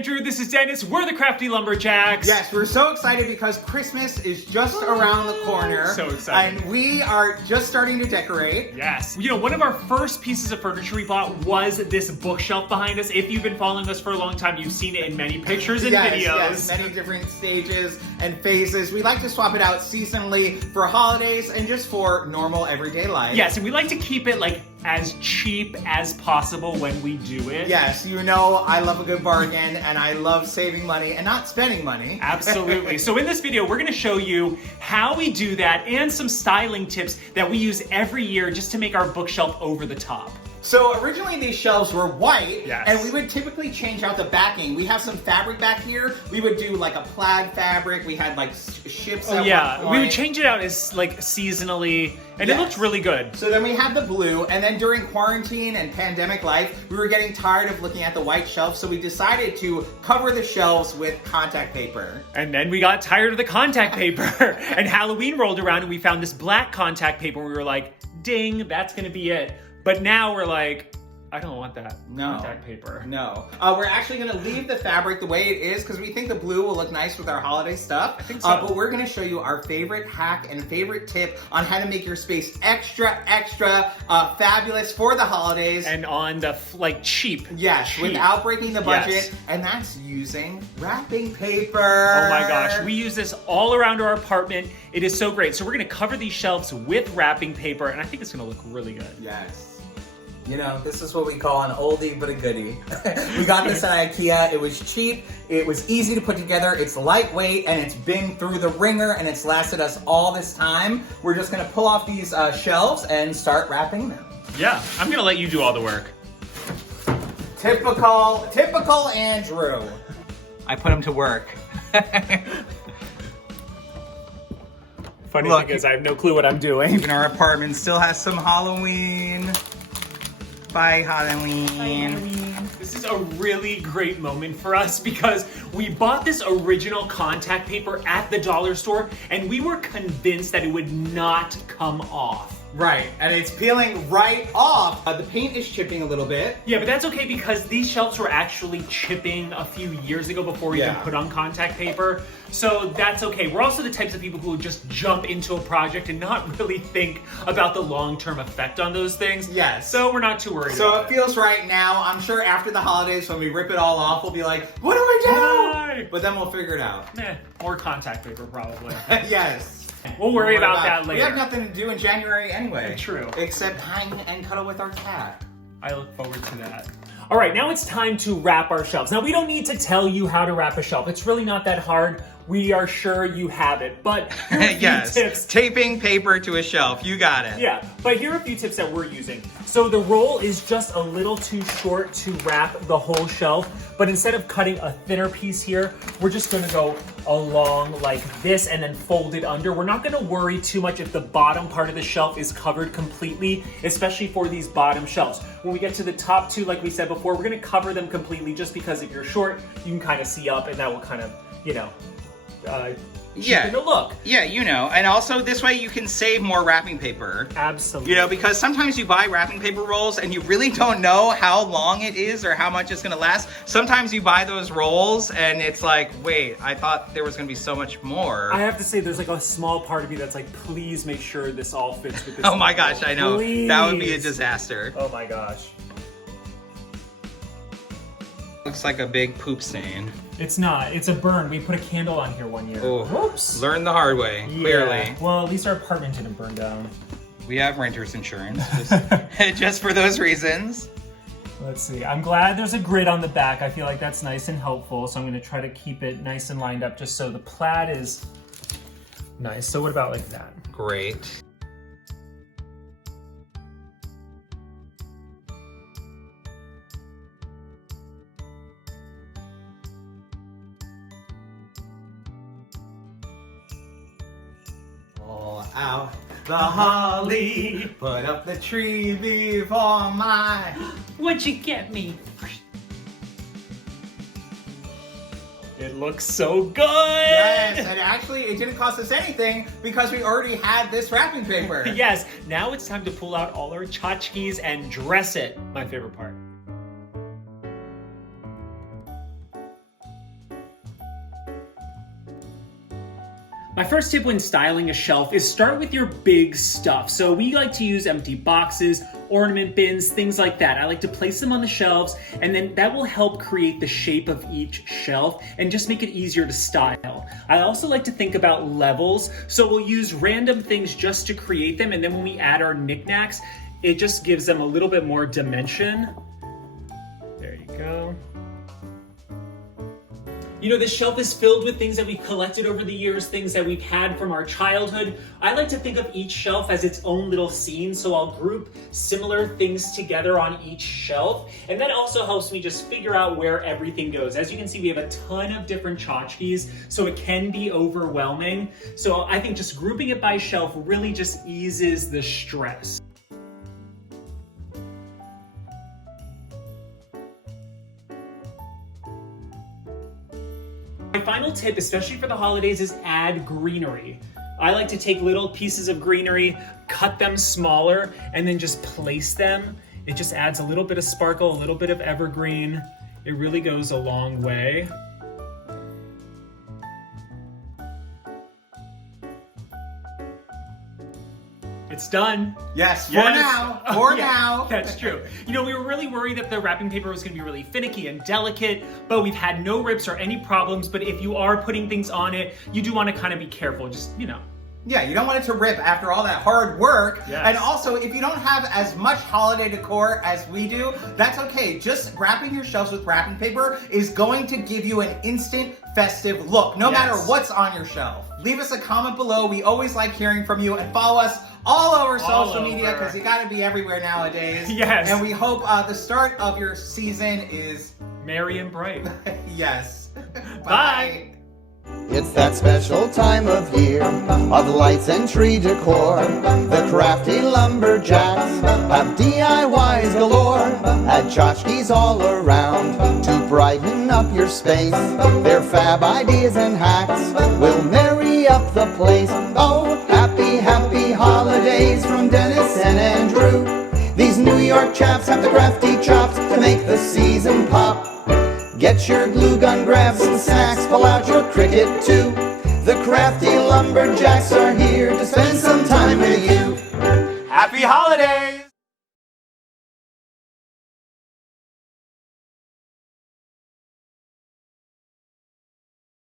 Andrew, this is Dennis. We're the Crafty Lumberjacks. Yes, we're so excited because Christmas is just around the corner. So excited. And we are just starting to decorate. Yes. You know, one of our first pieces of furniture we bought was this bookshelf behind us. If you've been following us for a long time, you've seen it in many pictures and videos. Yes, many different stages and phases. We like to swap it out seasonally for holidays and just for normal everyday life. Yes, and we like to keep it like as cheap as possible when we do it. Yes, you know I love a good bargain and I love saving money and not spending money. Absolutely. So in this video, we're going to show you how we do that and some styling tips that we use every year just to make our bookshelf over the top. So originally these shelves were white, yes, and we would typically change out the backing. We have some fabric back here. We would do like a plaid fabric. We had like ships at one point. We would change it out as like seasonally, and it looked really good. So then we had the blue, and then during quarantine and pandemic life, we were getting tired of looking at the white shelves, so we decided to cover the shelves with contact paper. And then we got tired of the contact paper, and Halloween rolled around and we found this black contact paper, and we were like, ding, that's gonna be it. But now we're like, I don't want that contact paper. No. We're actually going to leave the fabric the way it is because we think the blue will look nice with our holiday stuff. I think so. But we're going to show you our favorite hack and favorite tip on how to make your space extra fabulous for the holidays. And on the, cheap. Yes, without breaking the budget. Yes. And that's using wrapping paper. Oh my gosh, we use this all around our apartment. It is so great. So we're going to cover these shelves with wrapping paper, and I think it's going to look really good. Yes. You know, this is what we call an oldie but a goodie. We got this at IKEA. It was cheap, it was easy to put together, it's lightweight, and it's been through the ringer, and it's lasted us all this time. We're just gonna pull off these shelves and start wrapping them. Yeah, I'm gonna let you do all the work. Typical Andrew. I put him to work. Funny thing is, I have no clue what I'm doing. Even our apartment still has some Halloween. Bye, Halloween. Bye, Halloween. This is a really great moment for us because we bought this original contact paper at the dollar store and we were convinced that it would not come off. Right, and it's peeling right off. The paint is chipping a little bit. Yeah, but that's okay because these shelves were actually chipping a few years ago before we even put on contact paper. So that's okay. We're also the types of people who just jump into a project and not really think about the long-term effect on those things. Yes. So we're not too worried So about it feels right now. I'm sure after the holidays when we rip it all off, we'll be like, what do we do? Why? But then we'll figure it out. More contact paper probably. Yes. We'll worry about that later. We have nothing to do in January anyway. True. Except hang and cuddle with our cat. I look forward to that. All right, now it's time to wrap our shelves. Now, we don't need to tell you how to wrap a shelf. It's really not that hard. We are sure you have it, but here are a few tips. Taping paper to a shelf, you got it. Yeah, but here are a few tips that we're using. So the roll is just a little too short to wrap the whole shelf, but instead of cutting a thinner piece here, we're just gonna go along like this and then fold it under. We're not gonna worry too much if the bottom part of the shelf is covered completely, especially for these bottom shelves. When we get to the top two, like we said before, we're gonna cover them completely just because if you're short, you can kind of see up and that will kind of, cheapen the look. Yeah, and also this way you can save more wrapping paper. Absolutely. Because sometimes you buy wrapping paper rolls and you really don't know how long it is or how much it's gonna last. Sometimes you buy those rolls and it's like, wait, I thought there was gonna be so much more. I have to say, there's like a small part of me that's like, please make sure this all fits with this. Oh my gosh, I know. Please. That would be a disaster. Oh my gosh. Looks like a big poop stain. It's not. It's a burn. We put a candle on here one year. Oh, whoops. Learned the hard way, clearly. Well, at least our apartment didn't burn down. We have renter's insurance, just for those reasons. Let's see. I'm glad there's a grid on the back. I feel like that's nice and helpful, so I'm going to try to keep it nice and lined up just so the plaid is nice. So what about like that? Great. Out the holly, put up the tree before my... What'd you get me? It looks so good! Yes, and actually it didn't cost us anything because we already had this wrapping paper. Yes, now it's time to pull out all our tchotchkes and dress it. My favorite part. My first tip when styling a shelf is start with your big stuff. So we like to use empty boxes, ornament bins, things like that. I like to place them on the shelves, and then that will help create the shape of each shelf and just make it easier to style. I also like to think about levels. So we'll use random things just to create them, and then when we add our knickknacks, it just gives them a little bit more dimension. There you go. You know, this shelf is filled with things that we've collected over the years, things that we've had from our childhood. I like to think of each shelf as its own little scene, so I'll group similar things together on each shelf. And that also helps me just figure out where everything goes. As you can see, we have a ton of different tchotchkes, so it can be overwhelming. So I think just grouping it by shelf really just eases the stress. My final tip, especially for the holidays, is add greenery. I like to take little pieces of greenery, cut them smaller, and then just place them. It just adds a little bit of sparkle, a little bit of evergreen. It really goes a long way. It's done. Yes, for Yes. now. Oh, For yeah, now. That's true. You know, we were really worried that the wrapping paper was going to be really finicky and delicate, but we've had no rips or any problems. But if you are putting things on it, you do want to kind of be careful. Just, you know. Yeah, you don't want it to rip after all that hard work. Yes. And also, if you don't have as much holiday decor as we do, that's okay. Just wrapping your shelves with wrapping paper is going to give you an instant festive look, no matter what's on your shelf. Leave us a comment below. We always like hearing from you, and follow us all over social media, because you got to be everywhere nowadays. Yes. And we hope the start of your season is Merry and bright. yes. Bye. It's that special time of year of lights and tree decor. The crafty lumberjacks have DIYs galore. Add tchotchkes all around to brighten up your space. Their fab ideas and hacks will marry up the place. Oh, happy, happy holidays from Dennis and Andrew. These New York chaps have the crafty chops to make the season pop. Get your glue gun, grab some snacks, pull out your Cricut too. The crafty lumberjacks are here to spend some